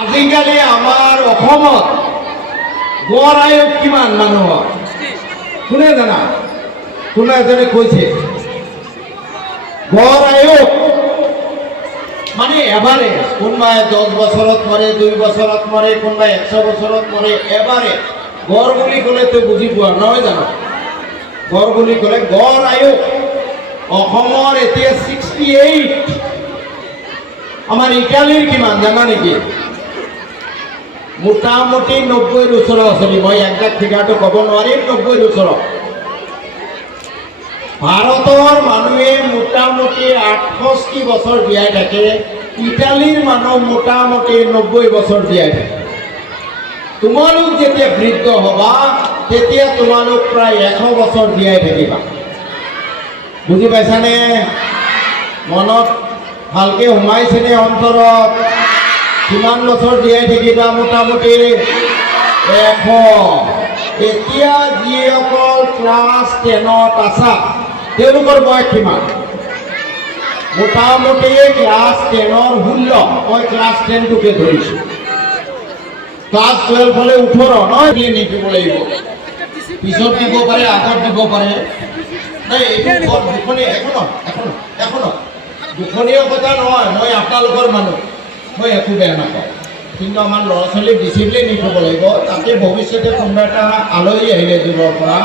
আজিকালি আমাৰ অসমত গড় আয়ুস কিমান মানুহৰ কোনে জানা? কোনে এজনে কৈছে গড় আয়ুস মানে এবাৰে কোনোবাই 10 বছৰত মৰে, 2 বছৰত মৰে, কোনোবাই 100 বছৰত মৰে, এবাৰে গড় বুলি ক'লে তো বুজি পোৱা নহয় জানো? গড় বুলি ক'লে গড় আয়ুস অসমৰ এতিয়া 68। আমাৰ ইটালীৰ কিমান জানা নেকি? মোটামুটি 90 বছৰ আছিল। মই একজাক্ট ফিগাৰটো ক'ব নোৱাৰিম। 90 বছৰ। ভাৰতৰ মানুহে মোটামুটি 68 বছৰ জীয়াই থাকে। ইটালীৰ মানুহ মোটামুটি 90 বছৰ জীয়াই থাকে। তোমালোক যেতিয়া বৃদ্ধ হবা তেতিয়া তোমালোক প্ৰায় 100 বছৰ জীয়াই থাকিবা। বুজি পাইছানে? মনত ভালকে সোমাইছেনে অন্তৰত? কিমান বছৰ জীয়াই থাকিবা? মোটামুটি 100। এতিয়া যিসকল ক্লাছ 10ত আছা তেওঁলোকৰ বয়স কিমান? মোটামুটি ক্লাছ 10ৰ 16। মই ক্লাছ 10টোকে ধৰিছোঁ। ক্লাছ 12 হলে 18 নহয় নিদিব লাগিব। পিছত দিব পাৰে, আগত দিব পাৰে। নাই এইটো দুখনীয়া এখনো দুখনীয়া কথা নহয়। মই আপোনালোকৰ মানুহ, মই একো বেয়া নাপাওঁ। কিন্তু আমাৰ ল'ৰা ছোৱালীক ডিচিপ্লিন দি থ'ব লাগিব। তাতে ভৱিষ্যতে কোনোবা এটা আলহী আহিলে দূৰৰ পৰা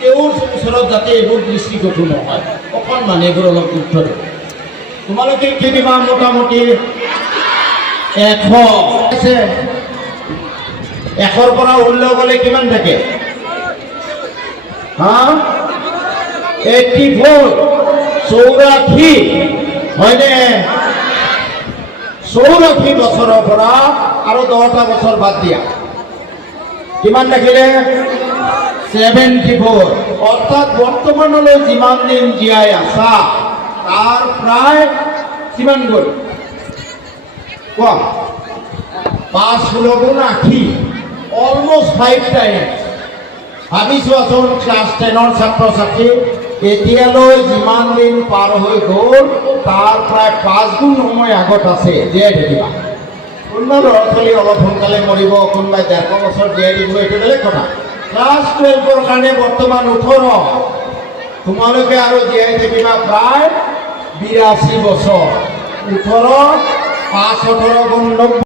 তেওঁৰ ওচৰত যাতে এইবোৰ দৃষ্টিগোচৰ নহয়। অকণমান এইবোৰ অলপ গুৰুত্ব দিব। তোমালোকে কি দিবা? মোটামুটি 100 আছে। 100ৰ পৰা 16 গ'লে কিমান থাকে? 84 84 হয়নে? 84 বছৰৰ পৰা আৰু 10টা বছৰ বাদ দিয়া কিমান থাকিলে? 74। অৰ্থাৎ বৰ্তমানলৈ যিমান দিন জীয়াই আছা তাৰ প্ৰায় কিমান গ'ল কোৱা? 5 16 গুণ 80, অলমষ্ট 5 টাইমছ। ভাবি চোৱাচোন, ক্লাছ 10ৰ ছাত্ৰ ছাত্ৰী এতিয়ালৈ যিমান দিন পাৰ হৈ গ'ল তাৰ প্ৰায় 5 গুণ সময় আগত আছে জীয়াই থাকিবা। কোনোবা ল'ৰা ছোৱালী অলপ সোনকালে মৰিব, কোনোবাই 150 বছৰ জীয়াই দিব, এইটো বেলেগ কথা। ক্লাছ 12ৰ কাৰণে বৰ্তমান 18। তোমালোকে আৰু জীয়াই থাকিবা প্ৰায় 82 বছৰ। 18 5 18 গুণ 90।